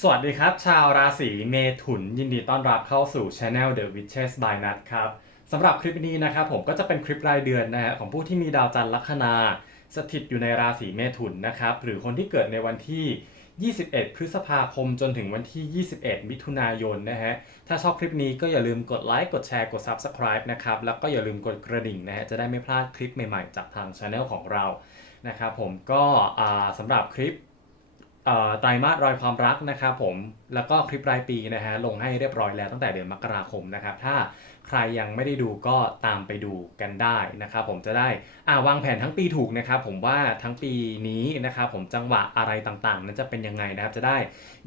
สวัสดีครับ ชาวราศีเมถุนยินดีต้อนรับเข้าสู่ Channel The Witches by Nut ครับสำหรับคลิปนี้นะครับผมก็จะเป็นคลิปรายเดือนนะฮะของผู้ที่มีดาวจันทร์ลัคนา สถิตอยู่ในราศีเมถุนนะครับหรือคนที่เกิดในวันที่ 21 พฤษภาคมจนถึงวันที่ 21 มิถุนายนนะฮะถ้าชอบคลิปนี้ก็อย่าลืมกดไลค์กดแชร์กด Subscribe นะครับแล้วก็อย่าลืมกดกระดิ่งนะฮะจะได้ไม่พลาดคลิปใหม่ๆ จากทาง Channel ของเรานะครับผมก็อ่าสำหรับคลิป ไตรมาสรอยความรักนะครับผมแล้วก็คลิปรายปีนะฮะลงให้เรียบร้อยแล้วตั้งแต่เดือนมกราคมนะครับถ้าใครยังไม่ได้ดูก็ตามไปดูกันได้นะครับผมจะได้อ่าวางแผนทั้งปีถูกนะครับผมว่าทั้งปีนี้นะครับผมจังหวะอะไรต่างๆ นั้นจะเป็นยังไงนะครับจะได้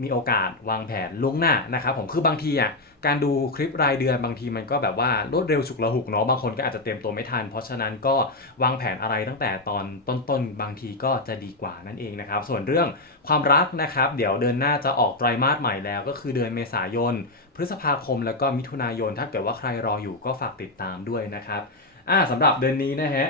มีโอกาสวางแผนล่วงหน้านะครับผมคือบางทีอะ การดูคลิปรายเดือนบางทีมันก็แบบว่ารวดเร็วฉุกละหุกเนาะบางคนก็อาจจะเตรียมตัวไม่ทัน เพราะฉะนั้นก็วางแผนอะไรตั้งแต่ตอนต้นๆ บางทีก็จะดีกว่านั่นเองนะครับ ส่วนเรื่องความรักนะครับ เดี๋ยวเดือนหน้าจะออกไตรมาสใหม่แล้ว ก็คือเดือนเมษายน พฤษภาคมแล้วก็มิถุนายน ถ้าเกิดว่าใครรออยู่ก็ฝากติดตามด้วยนะครับอ่าสำหรับเดือนนี้นะฮะ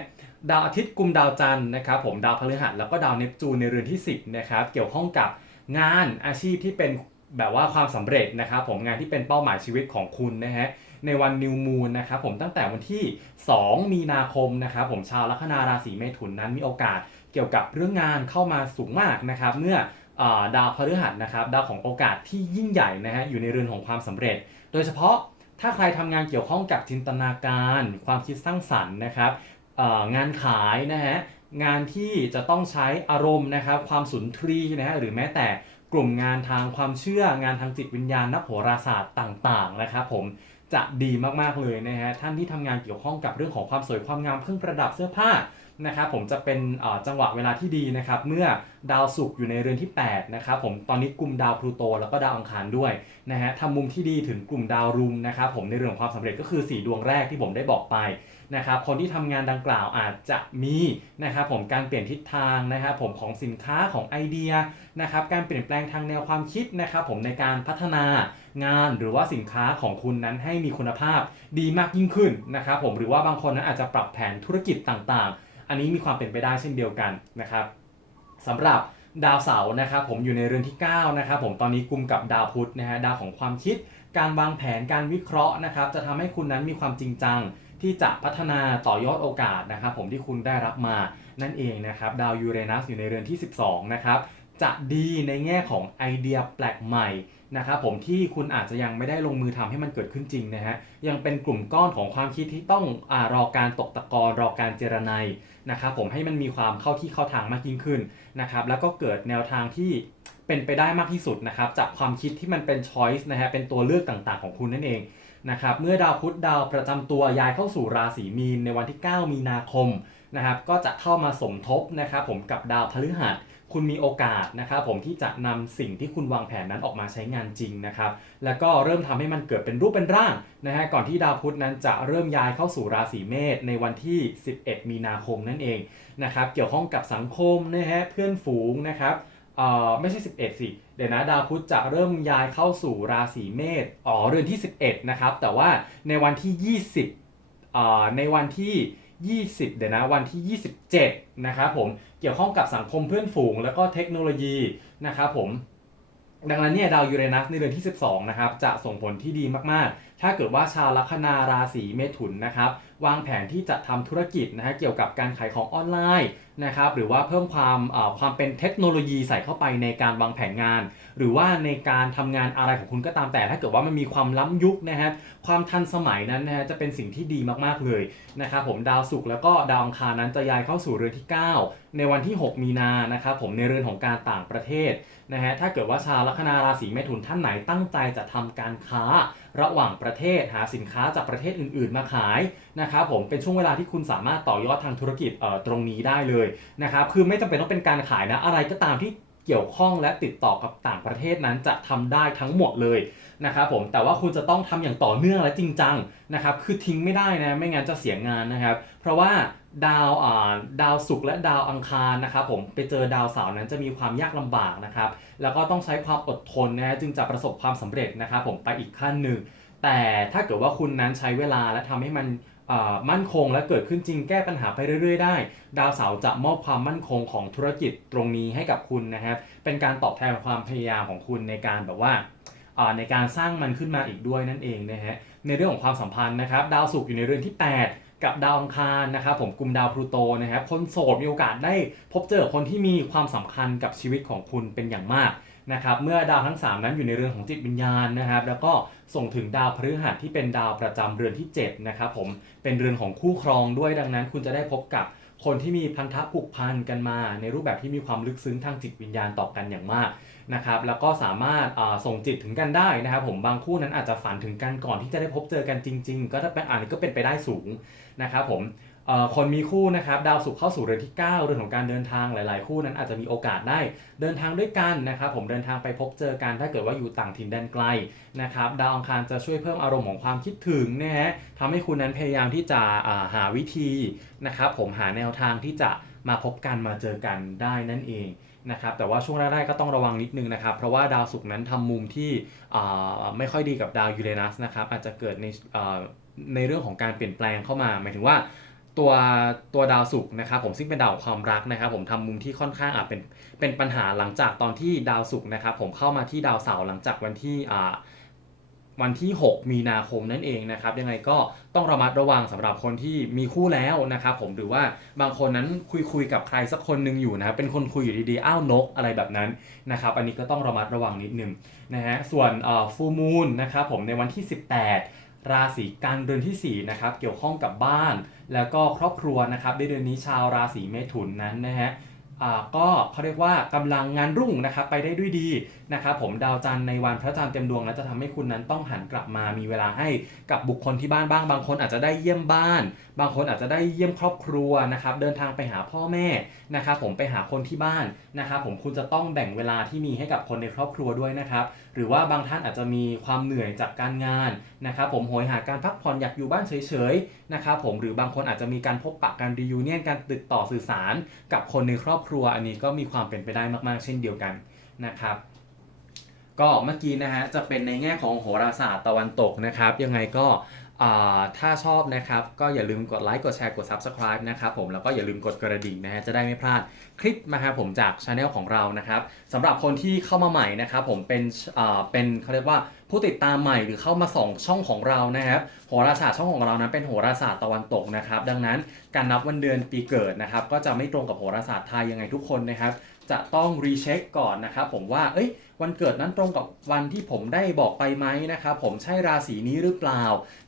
ดาวอาทิตย์กุมดาวจันทร์นะครับผมดาวพฤหัสแล้วก็ดาวเนปจูนในเรือนที่ 10นะครับเกี่ยวข้องกับงานอาชีพที่เป็น แบบว่าความสำเร็จนะครับผมงานที่เป็นเป้าหมายชีวิตของคุณนะฮะในวันนิวมูนนะครับผมตั้งแต่วันที่ 2 มีนาคมนะครับผมชาวลัคนาราศีเมถุนนั้นมีโอกาสเกี่ยวกับเรื่องงานเข้ามาสูงมากนะครับเมื่ออดาวพฤหัสนะครับดาวของโอกาสที่ยิ่งใหญ่นะฮะอยู่ในเรือนของความสำเร็จ โดยเฉพาะถ้าใครทำงานเกี่ยวข้องกับจินตนาการ ความคิดสร้างสรรค์นะครับงานขายนะฮะงานที่จะต้องใช้อารมณ์นะครับความสุนทรีนะฮะหรือแม้แต่ กลุ่มงานทางความเชื่องานทางจิตวิญญาณนักโหราศาสตร์ต่างๆนะครับผมจะดีมากๆเลยนะฮะท่านที่ทำงานเกี่ยวข้องกับเรื่องของความสวยความงามเครื่องประดับเสื้อผ้านะครับผมจะเป็นจังหวะเวลาที่ดีนะครับเมื่อดาวศุกร์อยู่ในเรือนที่8นะครับผมตอนนี้กลุ่มดาวพลูโตแล้วก็ดาวอังคารด้วยนะฮะทำมุมที่ดีถึงกลุ่มดาวรุมนะครับผมในเรื่องของความสำเร็จก็คือ 4 ดวงแรกที่ผมได้บอกไป นะครับคนที่ทำงานดังกล่าวอาจจะมีนะครับผมการเปลี่ยนทิศทางนะครับผมของสินค้าของไอเดียนะครับการเปลี่ยนแปลงทางแนวความคิดนะครับผมในการพัฒนางานหรือว่าสินค้าของคุณนั้นให้มีคุณภาพดีมากยิ่งขึ้นนะครับผมหรือว่าบางคนนั้นอาจจะปรับแผนธุรกิจต่างๆ อันนี้มีความเป็นไปได้เช่นเดียวกันนะครับสำหรับดาวเสาร์นะครับผมอยู่ในเรือนที่9นะครับผมตอนนี้กุมกับดาวพุธนะฮะดาวของความคิด การวางแผนการวิเคราะห์นะครับจะทำให้คุณนั้นมีความจริงจัง ที่จะพัฒนาต่อยอดโอกาสนะครับผมที่คุณได้รับมานั่นเองนะครับดาวยูเรนัสอยู่ในเรือนที่ 12 นะครับจะดีในแง่ของไอเดียแปลกใหม่นะครับผมที่คุณอาจจะยังไม่ได้ลงมือทำให้มันเกิดขึ้นจริงนะฮะยังเป็นกลุ่มก้อนของความคิดที่ต้องอรอการตกตะกอนรอการเจรไนยนะครับผมให้มันมีความเข้าที่เข้าทางมากยิ่งขึ้นนะครับแล้วก็เกิดแนวทางที่เป็นไปได้มากที่สุดนะครับจากความคิดที่มันเป็น choice นะฮะเป็นตัวเลือกต่างๆของคุณนั่นเอง นะครับเมื่อดาวพุธดาวประจำตัวย้ายเข้าสู่ราศีมีนในวันที่ 9 มีนาคมนะครับก็จะเข้ามาสมทบนะครับผมกับดาวพฤหัสคุณมีโอกาสนะครับผมที่จะนำสิ่งที่คุณวางแผนนั้นออกมาใช้งานจริงนะครับแล้วก็เริ่มทำให้มันเกิดเป็นรูปเป็นร่างนะฮะก่อนที่ดาวพุธนั้นจะเริ่มย้ายเข้าสู่ราศีเมษในวันที่ 11 มีนาคมนั่นเองนะครับเกี่ยวข้องกับสังคมนะฮะเพื่อนฝูงนะครับ เอ่อไม่ใช่ 11 สิ เดี๋ยวนะดาวพุธจะเริ่มย้ายเข้าสู่ราศีเมษอ๋อเรือนที่ 11 นะครับ แต่ว่าในวันที่ 20เอ่อในวันที่ 20 เดี๋ยวนะวันที่ 27 นะครับผมเกี่ยวข้องกับสังคมเพื่อนฝูง แล้วก็เทคโนโลยีนะครับผมดังนั้นเนี่ยดาวยูเรนัสในเดือนที่ 12 นะครับ จะส่งผลที่ดีมาก ๆ ถ้าเกิดว่าชาวลัคนาราศีเมถุนนะครับ วางแผนที่จะทำธุรกิจนะฮะเกี่ยวกับการขายของออนไลน์ นะครับหรือว่าเพิ่มความความเป็นเทคโนโลยีใส่เข้าไปในการวางแผนงาน หรือว่าในการทำงานอะไรของคุณก็ตามแต่ ถ้าเกิดว่ามันมีความล้ำยุคนะฮะความทันสมัยนั้นนะฮะจะเป็นสิ่งที่ดีมากๆเลยนะครับผมดาวศุกร์แล้วก็ดาวอังคารนั้นจะย้ายเข้าสู่เรือนที่ 9 ในวันที่ 6 มีนานะครับผมในเรือนของการต่างประเทศนะฮะถ้าเกิดว่าชาวลัคนาราศีเมถุนท่านไหนตั้งใจจะทำการค้าระหว่างประเทศหาสินค้าจากประเทศอื่น ๆ มาขายนะครับผมเป็นช่วงเวลาที่คุณสามารถต่อยอดทางธุรกิจตรงนี้ได้เลยนะครับคือไม่จำเป็นต้องเป็นการขายนะ อะไรก็ตามที่เกี่ยวข้องและติดต่อกับต่างประเทศนั้นจะทำได้ทั้งหมดเลยนะครับผมแต่ว่าคุณจะต้องทำอย่างต่อเนื่องและจริงจังนะครับคือทิ้งไม่ได้นะไม่งั้นจะเสียงานนะครับ เพราะว่าดาวอ่าดาวศุกร์และดาวอังคารนะครับผมไปเจอดาวเสาร์นั้นจะมีความยากลำบากนะครับแล้วก็ต้องใช้ความอดทนนะจึงจะประสบความสำเร็จนะครับผมไปอีกขั้นหนึ่งแต่ถ้าเกิดว่าคุณนั้นใช้เวลาและทำให้มัน มั่นคงและเกิดขึ้นจริงแก้ปัญหาไปเรื่อยๆ ได้ ดาวเสาร์จะมอบความมั่นคงของธุรกิจตรงนี้ให้กับคุณนะครับเป็นการตอบแทนความพยายามของคุณในการแบบว่าในการสร้างมันขึ้นมาอีกด้วยนั่นเองนะฮะในเรื่องของความสัมพันธ์นะครับ ดาวศุกร์อยู่ในเรือนที่ 8กับดาวอังคารนะครับผมกลุ่มดาวพลูโตนะครับคนโสดมีโอกาสได้พบเจอคนที่มีความสำคัญกับชีวิตของคุณเป็นอย่างมากนะครับเมื่อดาวทั้ง 3 นั้นอยู่ในเรือนของจิตวิญญาณนะครับ แล้วก็ ส่งถึงดาวพฤหัสที่เป็นดาวประจำเรือนที่7นะครับผมเป็นเรือนของคู่ครองด้วยดังนั้น คุณจะได้พบกับคนที่มีพันธะผูกพันกันมา ในรูปแบบที่มีความลึกซึ้งทางจิตวิญญาณต่อกันอย่างมากนะครับแล้วก็สามารถส่งจิตถึงกันได้นะครับผมบางคู่นั้นอาจจะฝันถึงกันก่อนที่จะได้พบเจอกันจริง ๆ ก็ถ้าเป็นอ่านก็เป็นไปได้สูงนะครับผม คนมีคู่นะครับดาวศุกร์เข้าสู่เรือนที่ 9 เรื่อนของการเดินทางหลาย ๆ คู่นั้นอาจจะมีโอกาสได้เดินทางด้วยกันนะครับผมเดินทางไปพบเจอกันถ้าเกิดว่าอยู่ต่างถิ่นแดนไกลนะครับดาวอังคารจะช่วยเพิ่มอารมณ์ของความคิดถึงนะฮะทำให้คุณนั้นพยายามที่จะาหาวิธีนะครับผมหาแนวทางที่จะมาพบกันมาเจอกันได้นั่นเองนะครับแต่ว่าช่วงแรกๆก็ต้องระวังนิดนึงนะครับ เพราะว่าดาวศุกร์นั้นทำมุมที่ไม่ค่อยดีกับดาวยูเรนัสนะครับอาจจะเกิดในในเรื่องของการเปลี่ยนแปลงเข้ามาหมายถึงว่า ตัวตัวดาวศุกร์นะครับผมซึ่งเป็นดาวความรักนะครับผมทำมุมที่ค่อนข้างอาจเป็นเป็นปัญหาหลังจากตอนที่ดาวศุกร์นะครับผมเข้ามาที่ดาวเสาร์หลังจากวันที่อ่าวันที่ 6 มีนาคมนั่นเองนะครับยังไงก็ต้องระมัดระวังสำหรับคนที่มีคู่แล้วนะครับผมหรือว่าบางคนนั้นคุยคุยกับใครสักคนหนึ่งอยู่นะครับเป็นคนคุยอยู่ดีๆอ้าวนกอะไรแบบนั้นนะครับอันนี้ก็ต้องระมัดระวังนิดนึงนะฮะส่วนฟูมูลนะครับผมในวันที่ 18 ราศีกันเดือนที่4นะครับเกี่ยวข้องกับบ้าน แล้วก็ครอบครัวนะครับในเดือนนี้ชาวราศีเมถุนนั้นนะฮะก็เขาเรียกว่ากำลังงานรุ่งนะครับไปได้ด้วยดีนะครับผมดาวจันทร์ในวันพระจันทร์เต็มดวงนั้นจะทำให้คุณนั้นต้องหันกลับมามีเวลาให้กับบุคคลที่บ้านบ้าง บางคนอาจจะได้เยี่ยมบ้าน บางคนอาจจะได้เยี่ยมครอบครัวนะครับเดินทางไปหาพ่อแม่นะครับผมไปหาคนที่บ้านนะครับผมคุณจะต้องแบ่งเวลาที่มีให้กับคนในครอบครัวด้วยนะครับหรือว่าบางท่านอาจจะมีความเหนื่อยจากการงาน นะครับผมโหยหาการพักผ่อนอยากอยู่บ้านเฉยๆนะครับผมหรือบางคนอาจจะมีการพบปะการรียูเนียนการติดต่อสื่อสาร กับคนในครอบครัวอันนี้ก็มีความเป็นไปได้มากๆ เช่นเดียวกันนะครับก็เมื่อกี้นะฮะจะเป็นในแง่ของโหราศาสตร์ตะวันตกนะครับ ยังไงก็ ถ้าชอบนะครับ ก็อย่าลืมกดไลค์กดแชร์กด Subscribe นะครับผมแล้วก็อย่าลืมกดกระดิ่งนะฮะจะได้ไม่พลาดคลิปนะครับผมจากช anel ของเรานะครับสำหรับคนที่เข้ามาใหม่นะครับผมเป็นอ่าเป็นเขาเรียกว่าผู้ติดตามใหม่หรือเข้ามาส่องช่องของเรานะครับโหราศาสตร์ช่องของเรานั้นเป็นโหราศาสตร์ตะวันตกนะครับ ดังนั้นการนับวันเดือนปีเกิดนะครับ ก็จะไม่ตรงกับโหราศาสตร์ไทยยังไงทุกคนนะครับ จะต้องรีเช็คก่อนนะครับ ผมว่าเอ้ย วันเกิดนั้นตรงกับวันที่ผมได้บอกไปไหมนะครับผมใช่ราศีนี้หรือเปล่า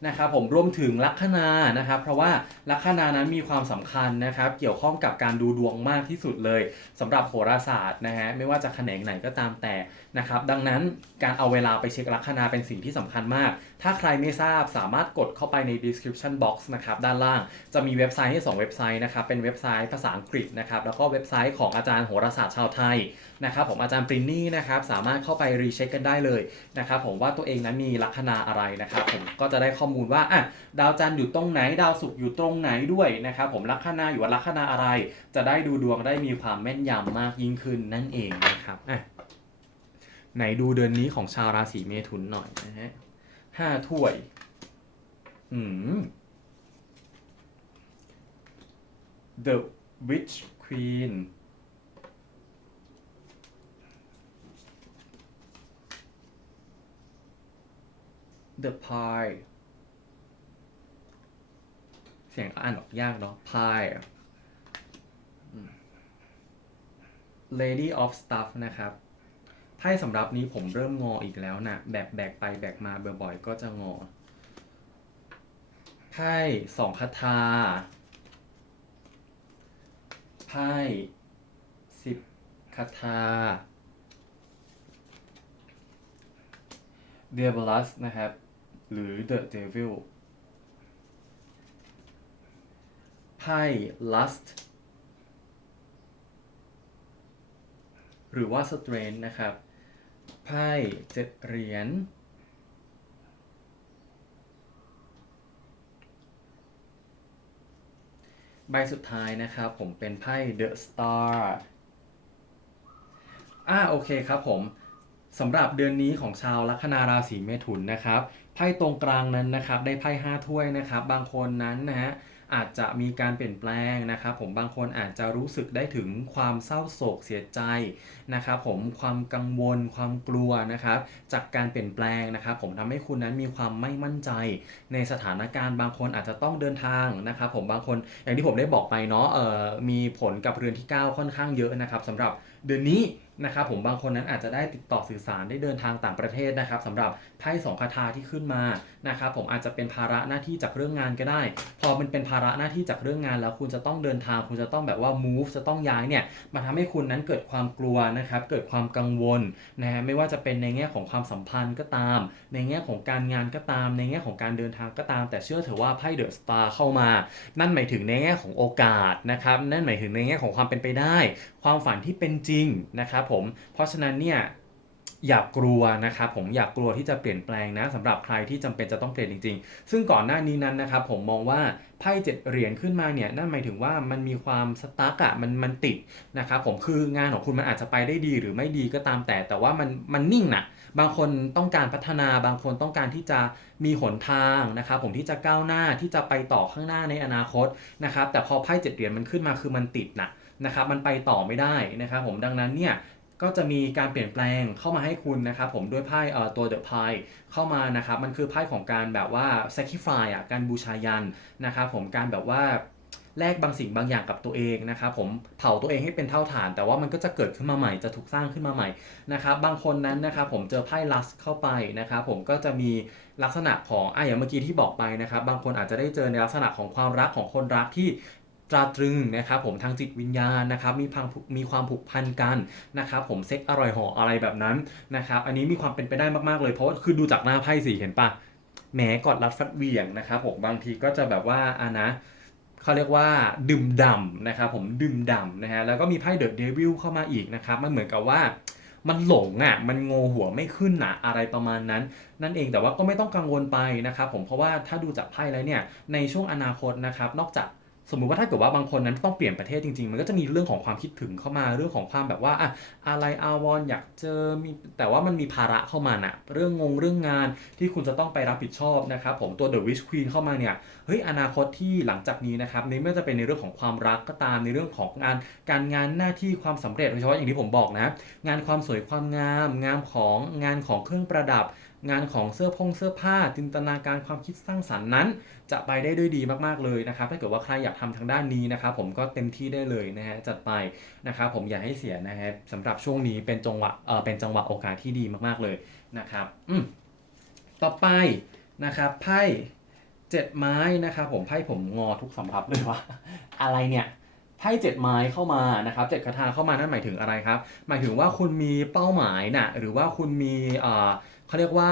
นะครับผมรวมถึงลัคนานะครับ เพราะว่าลัคนานั้นมีความสำคัญนะครับ เกี่ยวข้องกับการดูดวงมากที่สุดเลยสำหรับโหราศาสตร์นะฮะไม่ว่าจะแขนงไหนก็ตามแต่นะครับ ดังนั้นการเอาเวลาไปเช็คลัคนาเป็นสิ่งที่สำคัญมาก ถ้าใครไม่ทราบสามารถกดเข้าไปใน description box นะครับด้านล่างจะมีเว็บไซต์ให้ 2 เว็บไซต์นะครับเป็นเว็บไซต์ภาษาอังกฤษนะครับแล้วก็เว็บไซต์ของอาจารย์โหราศาสตร์ชาวไทยนะครับผมอาจารย์ปรินนี่นะครับสาามารถเข้าไปรีเช็คกันได้เลยนะครับผมว่าตัวเองนั้นมีลัคนาอะไรนะครับผมก็จะได้ข้อมูลว่าอะดาวจันทร์อยู่ตรงไหนดาวศุกร์อยู่ตรงไหนด้วยนะครับผมลัคนาอยู่ว่าลัคนาอะไร จะได้ดูดวงได้มีความแม่นยำมากยิ่งขึ้นนั่นเองนะครับอะไหนดูเดือนนี้ของชาวราศีเมถุนหน่อยนะฮะห้าถ้วย อืม The Witch Queen The Pie เสียงอ่านออกยากเนาะ Pie Lady of Stuff นะครับไพ่สำหรับนี้ผมเริ่มงออีกแล้วนะแบบแบกไปแบกมาบ่อยๆก็จะงอไพ่สองคาถาไพ่สิบคาถา d e v i l u s นะครับ หรือ The Devil ไพ่ Lust หรือว่า Strength นะครับไพ่เจ็ดเหรียญใบสุดท้ายนะครับผมเป็นไพ่ The Star อ่าโอเคครับผม สำหรับเดือนนี้ของชาวลัคนาราศีเมถุนนะครับไพ่ตรงกลางนั้นนะครับได้ไพ่ห้าถ้วยนะครับบางคนนั้นนะฮะอาจจะมีการเปลี่ยนแปลงนะครับผมบางคนอาจจะรู้สึกได้ถึงความเศร้าโศกเสียใจนะครับผมความกังวลความกลัวนะครับจากการเปลี่ยนแปลงนะครับผมทำให้คุณนั้นมีความไม่มั่นใจ ในสถานการณ์บางคนอาจจะต้องเดินทางนะครับผมบางคนอย่างที่ผมได้บอกไปเนาะเอ่อมีผลกับเรือนที่ 9 ค่อนข้างเยอะนะครับสำหรับเดือนนี้ นะครับผมบางคนนั้นอาจจะได้ติดต่อสื่อสารได้เดินทางต่างประเทศนะครับสำหรับไพ่สองคาถาที่ขึ้นมานะครับผมอาจจะเป็นภาระหน้าที่จากเรื่องงานก็ได้ พอมันเป็นภาระหน้าที่จากเรื่องงาน แล้วคุณจะต้องเดินทางคุณจะต้องแบบว่า move จะต้องย้ายเนี่ยมาทำให้คุณนั้นเกิดความกลัวนะครับเกิดความกังวลนะฮะไม่ว่าจะเป็นในแง่ของความสัมพันธ์ก็ตาม ในแง่ของการงานก็ตาม ในแง่ของการเดินทางก็ตาม แต่เชื่อเถอะว่าไพ่เดอะสตาร์เข้ามา นั่นหมายถึงในแง่ของโอกาสนะครับนั่นหมายถึงในแง่ของความเป็นไปได้ ความฝันที่เป็นจริงนะครับผมเพราะฉะนั้นเนี่ยอย่ากลัวนะครับผมอย่ากกลัวที่จะเปลี่ยนแปลงนะสำหรับใครที่จำเป็นจะต้องเปลี่ยนจริง ๆ ซึ่งก่อนหน้านี้นั้นนะครับผมมองว่าไพ่เจ็ดเหรียญขึ้นมาเนี่ยนั่นหมายถึงว่ามันมีความสตั๊กอะมันมันติดนะครับผมคืองานของคุณมันอาจจะไปได้ดีหรือไม่ดีก็ตามแต่ แต่ว่ามันมันนิ่งนะบางคนต้องการพัฒนาบางคนต้องการที่จะมีหนทางนะครับผมที่จะก้าวหน้าที่จะไปต่อข้างหน้าในอนาคตนะครับแต่พอไพ่เจ็ดเหรียญมันขึ้นมาคือมันติดนะ นะครับมันไปต่อไม่ได้นะครับผมดังนั้นเนี่ยก็จะมีการเปลี่ยนแปลงเข้ามาให้คุณนะครับผมด้วยไพ่เอ่อตัว The Pie เข้ามานะครับมันคือไพ่ของการแบบว่า sacrifice อะการบูชายันนะครับผมการแบบว่าแลกบางสิ่งบางอย่างกับตัวเองนะครับผมเผาตัวเองให้เป็นเท่าฐาน แต่ว่ามันก็จะเกิดขึ้นมาใหม่จะถูกสร้างขึ้นมาใหม่นะครับบางคนนั้นนะครับผมเจอไพ่ลัสเข้าไปนะครับผมก็จะมีลักษณะของอะอย่างเมื่อกี้ที่บอกไปนะครับบางคนอาจจะได้เจอในลักษณะของความรักของคนรักที่ ตราตรึงนะครับผมทางจิตวิญญาณนะครับมีพังมีความผูกพันกันนะครับผมเซ็กอร่อยเหออะไรแบบนั้นนะครับอันนี้มีความเป็นไปได้มากๆเลยเพราะคือดูจากหน้าไพ่สิเห็นปะแหมกอดรัดฟัดเวียงนะครับผมบางทีก็จะแบบว่าอ่านะเขาเรียกว่าดื่มด่ำนะครับผมดื่มด่ำนะฮะแล้วก็มีไพ่เดอะเดวิลเข้ามาอีกนะครับมันเหมือนกับว่ามันหลงอะมันโงหัวไม่ขึ้นอะอะไรประมาณนั้น นั่นเองแต่ว่าก็ไม่ต้องกังวลไปนะครับผมเพราะว่าถ้าดูจากไพ่แล้วเนี่ยในช่วงอนาคตนะครับนอกจาก สมมุติว่าถ้าเกิดว่าบางคนนั้นต้องเปลี่ยนประเทศจริงๆ มันก็จะมีเรื่องของความคิดถึงเข้ามาเรื่องของความแบบว่าอะอะไรอาวรณ์อยากเจอมีแต่ว่ามันมีภาระเข้ามาน่ะเรื่องงงเรื่องงานที่คุณจะต้องไปรับผิดชอบนะครับผมตัว The Witch Queen เข้ามาเนี่ยเฮ้ยอนาคตที่หลังจากนี้นะครับในไม่ว่าจะเป็นในเรื่องของความรักก็ตามในเรื่องของงานการงานหน้าที่ความสำเร็จโดยเฉพาะอย่างที่ผมบอกนะงานความสวยความงาม งานของงานของเครื่องประดับ งานของเสื้อพงเสื้อผ้า จินตนาการความคิดสร้างสรรค์นั้น จะไปได้ด้วยดีมากๆเลยนะครับถ้าเกิดว่าใครอยากทำทางด้านนี้นะครับผมก็เต็มที่ได้เลยนะฮะจัดไปนะครับผมอย่าให้เสียนะฮะสำหรับช่วงนี้เป็นจังหวะเออเป็นจังหวะโอกาสที่ดีมากๆเลยนะครับอืมต่อไปนะครับไพ่เจ็ดไม้นะครับผมไพ่ผมงอทุกสำรับเลยว่าอะไรเนี่ยไพ่เจ็ดไม้เข้ามานะครับเจ็ดคาถาเข้ามานั่นหมายถึงอะไรครับ หมายถึงว่าคุณมีเป้าหมายน่ะหรือว่าคุณมี เขาเรียกว่า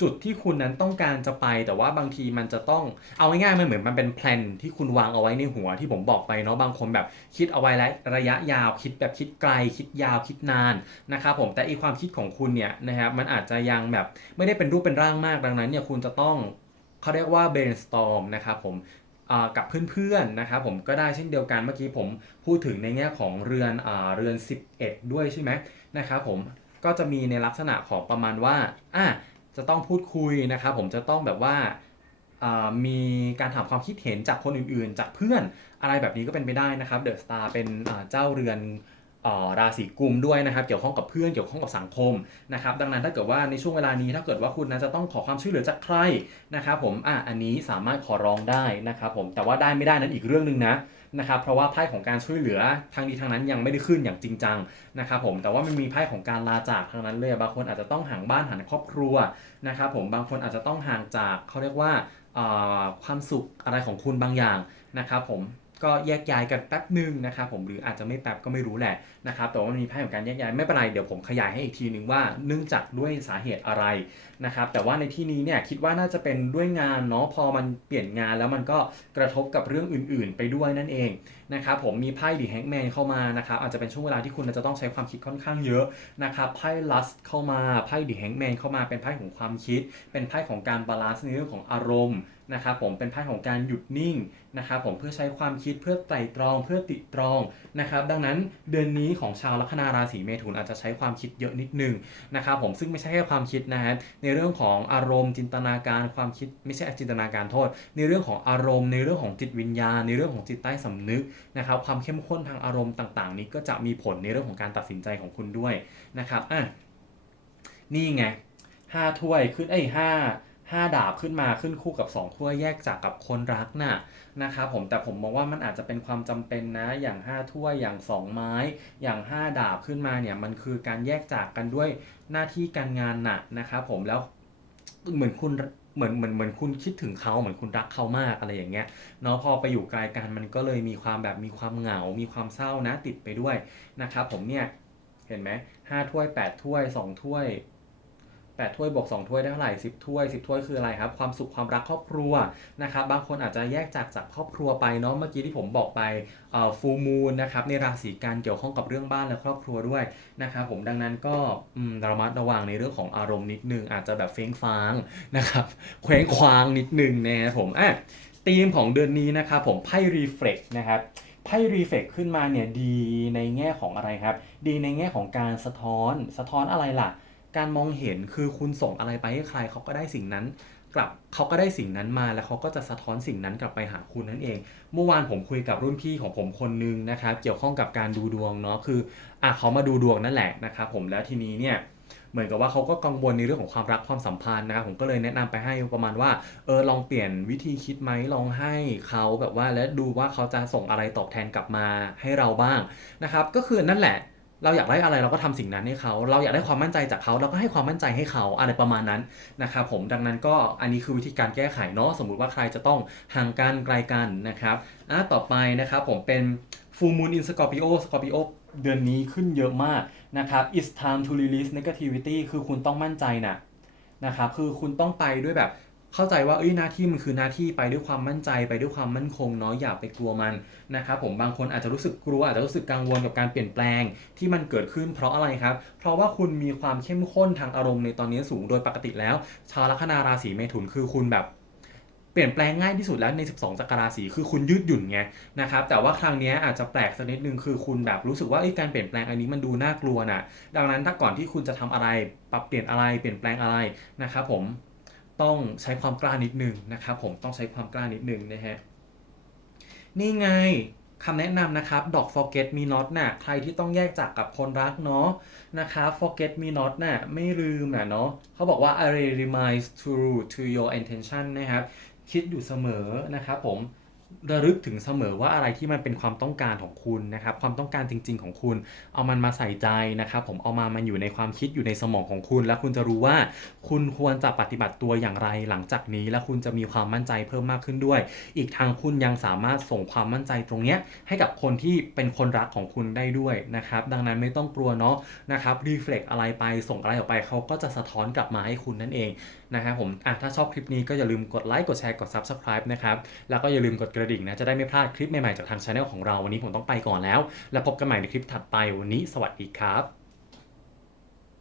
จุดที่คุณนั้นต้องการจะไปแต่ว่าบางทีมันจะต้องเอาง่ายๆมันเหมือนมันเป็นแพลนที่คุณวางเอาไว้ในหัวที่ผมบอกไปเนาะบางคนแบบคิดเอาไว้แล้วระยะยาวคิดแบบคิดไกล คิดยาวคิดนานนะครับผมแต่อีความคิดของคุณเนี่ยนะครับมันอาจจะยังแบบไม่ได้เป็นรูปเป็นร่างมากดังนั้นเนี่ยคุณจะต้องเขาเรียกว่า brainstorm นะครับผมกับเพื่อนๆนะครับผมก็ได้เช่นเดียวกันเมื่อกี้ผมพูดถึงในแง่ของเรือนอเรือน 11 ด้วยใช่ไหมนะครับผม ก็จะมีในลักษณะของประมาณว่าอะจะต้องพูดคุยนะครับผมจะต้องแบบว่ามีการถามความคิดเห็นจากคนอื่นๆ จากเพื่อนอะไรแบบนี้ก็เป็นไปได้นะครับเดอะสตาร์เป็นเจ้าเรือน ราศีกุมด้วยนะครับ เกี่ยวข้องกับเพื่อนเกี่ยวข้องกับสังคมนะครับ ดังนั้นถ้าเกิดว่าในช่วงเวลานี้ถ้าเกิดว่าคุณนะจะต้องขอความช่วยเหลือจากใครนะครับ ผมอะอันนี้สามารถขอร้องได้นะครับผมแต่ว่าได้ไม่ได้นั้นอีกเรื่องหนึ่งนะนะครับเพราะว่าไพ่ของการช่วยเหลือทางนี้ทางนั้นยังไม่ได้ขึ้นอย่างจริงจังนะครับผมแต่ว่ามันมีไพ่ของการลาจากทางนั้นเลยบางคนอาจจะต้องห่างบ้านห่างครอบครัวนะครับผมบางคนอาจจะต้องห่างจากเขาเรียกว่าอ่าความสุขอะไรของคุณบางอย่างนะครับผม ก็แยกย้ายกันแป๊บหนึ่งนะครับผมหรืออาจจะไม่แป๊บก็ไม่รู้แหละนะครับแต่ว่ามันมีไพ่ของการแยกย้ายไม่เป็นไรเดี๋ยวผมขยายให้อีกทีนึงว่าเนื่องจากด้วยสาเหตุอะไรนะครับแต่ว่าในที่นี้เนี่ยคิดว่าน่าจะเป็นด้วยงานเนาะพอมันเปลี่ยนงานแล้วมันก็กระทบกับเรื่องอื่น ๆ ไปด้วยนั่นเองนะครับผมมีไพ่ดีแฮงแมนเข้ามานะครับอาจจะเป็นช่วงเวลาที่คุณจะต้องใช้ความคิดค่อนข้างเยอะนะครับไพ่ลัสเข้ามาไพ่ดีแฮงแมนเข้ามาเป็นไพ่ของความคิด เป็นไพ่ของการบาลานซ์ในเรื่องของอารมณ์ นะครับผมเป็นไพ่ของการหยุดนิ่งนะครับผมเพื่อใช้ความคิดเพื่อไตรตรอง เพื่อติตรองนะครับดังนั้นเดือนนี้ของชาวลัคนาราศีเมถุนอาจจะใช้ความคิดเยอะนิดนึงนะครับผมซึ่งไม่ใช่แค่ความคิดนะฮะในเรื่องของอารมณ์จินตนาการความคิดไม่ใช่จินตนาการโทษ ในเรื่องของอารมณ์ ในเรื่องของจิตวิญญาณ ในเรื่องของจิตใต้สำนึกนะครับความเข้มข้นทางอารมณ์ต่างๆ นี้ก็จะมีผลในเรื่องของการตัดสินใจของคุณด้วยนะครับอะนี่ไงห้าถ้วยขึ้นไอ้ห้า ห้าดาบขึ้นมาขึ้นคู่กับสองถ้วแยกจากกับคนรักน่ะนะครับผมแต่ผมมองว่ามันอาจจะเป็นความจำเป็นนะอย่างห้าถ้วยอย่างสองไม้ อย่างห้าดาบขึ้นมาเนี่ยมันคือการแยกจากกันด้วยหน้าที่การงานน่ะนะครับผมแล้วเหมือนคุณเหมือนเหมือนเหมือนคุณคิดถึงเขาเหมือนคุณรักเขามากอะไรอย่างเงี้ยเนาะพอไปอยู่ไกลกันมันก็เลยมีความแบบมีความเหงา มีความเศร้านะติดไปด้วยนะครับผมเนี่ยเห็นไหมห้าถ้วยแปดถ้วยสองถ้วย แปดถ้วยบวกสองถ้วยได้เท่าไหร่สิบถ้วยสิบถ้วยคืออะไรครับ ความสุขความรักครอบครัวนะครับ บางคนอาจจะแยกจากจากครอบครัวไปเนาะ เมื่อกี้ที่ผมบอกไปฟูมูลนะครับในราศีการเกี่ยวข้องกับเรื่องบ้านและครอบครัวด้วยนะครับผมดังนั้นก็ระมัดระวังในเรื่องของอารมณ์นิดนึง อาจจะแบบเฟ้งฟางนะครับเคว้งคว้างนิดนึงนะครับผมอะธีมของเดือนนี้นะครับผมไพ่รีเฟล็กนะครับไพ่รีเฟล็กขึ้นมาเนี่ยดีในแง่ของอะไรครับ ดีในแง่ของการสะท้อน สะท้อนอะไรล่ะ การมองเห็นคือคุณส่งอะไรไปให้ใครเขาก็ได้สิ่งนั้น กลับเขาก็ได้สิ่งนั้นมาแล้วเขาก็จะสะท้อนสิ่งนั้นกลับไปหาคุณนั่นเอง เมื่อวานผมคุยกับรุ่นพี่ของผมคนนึงนะครับ เกี่ยวข้องกับการดูดวงเนาะคืออะเขามาดูดวงนั่นแหละนะครับผมแล้วทีนี้เนี่ยเหมือนกับว่าเขาก็กังวลในเรื่องของความรักความสัมพันธ์นะครับผมก็เลยแนะนำไปให้ประมาณว่าเออลองเปลี่ยนวิธีคิดไหมลองให้เขาแบบว่าแล้วดูว่าเขาจะส่งอะไรตอบแทนกลับมาให้เราบ้างนะครับ ก็คือนั่นแหละ เราอยากได้อะไรเราก็ทำสิ่งนั้นให้เขา เราอยากได้ความมั่นใจจากเขาเราก็ให้ความมั่นใจให้เขาอะไรประมาณนั้นนะครับผมดังนั้นก็อันนี้คือวิธีการแก้ไขเนาะสมมุติว่าใครจะต้องห่างกันไกลกันนะครับอะต่อไปนะครับผมเป็น Full Moon in Scorpio Scorpio เดือนนี้ขึ้นเยอะมากนะครับ It's time to release negativity คือคุณต้องมั่นใจนะนะครับคือคุณต้องไปด้วยแบบ เข้าใจว่าเอ้ยหน้าที่มันคือหน้าที่ไปด้วยความมั่นใจไปด้วยความมั่นคงเนาะอย่าไปกลัวมันนะครับผมบางคนอาจจะรู้สึกกลัวอาจจะรู้สึกกังวลกับการเปลี่ยนแปลงที่มันเกิดขึ้นเพราะอะไรครับ เพราะว่าคุณมีความเข้มข้นทางอารมณ์ในตอนนี้สูงโดยปกติแล้ว ชาวลัคนาราศีเมถุนคือคุณแบบเปลี่ยนแปลงง่ายที่สุดแล้วใน 12จักรราศีคือคุณยืดหยุ่นไงนะครับแต่ว่าครั้งนี้อาจจะแปลกสักนิดนึงคือคุณแบบรู้สึกว่าการเปลี่ยนแปลงอันนี้มันดูน่ากลัวน่ะดังนั้นถ้าก่อนที่คุณจะทำอะไร ปรับเปลี่ยนอะไรเปลี่ยนแปลงอะไรนะครับผม ต้องใช้ความกล้านิดนึงนะครับผมต้องใช้ความกล้านิดนึงนะฮะนี่ไงคำแนะนำนะครับ ดอก forget me not น่ะใครที่ต้องแยกจากกับคนรักเนาะนะครับ forget me not น่ะไม่ลืมนะเนาะเขาบอกว่า I remind to to your intention นะครับ คิดอยู่เสมอนะครับผม ระลึกถึงเสมอว่าอะไรที่มันเป็นความต้องการของคุณนะครับ ความต้องการจริง ๆ ของคุณ เอามันมาใส่ใจนะครับ ผมเอามามันอยู่ในความคิดอยู่ในสมองของคุณ แล้วคุณจะรู้ว่า คุณควรจะปฏิบัติตัวอย่างไรหลังจากนี้ และคุณจะมีความมั่นใจเพิ่มมากขึ้นด้วย อีกทางคุณยังสามารถส่งความมั่นใจตรงเนี้ยให้กับคนที่เป็นคนรักของคุณได้ด้วยนะครับ ดังนั้นไม่ต้องกลัวเนาะนะครับรีเฟล็กอะไรไปส่งอะไรออกไปเขาก็จะสะท้อนกลับมาให้คุณนั่นเอง นะครับผมอะถ้าชอบคลิปนี้ก็อย่าลืมกดไลค์กดแชร์กด Subscribe นะครับ แล้วก็อย่าลืมกดกระดิ่งนะ จะได้ไม่พลาดคลิปใหม่ๆจากทางช anel ของเราวันนี้ผมต้องไปก่อนแล้ว แล้วพบกันใหม่ในคลิปถัดไปวันนี้ สวัสดีครับ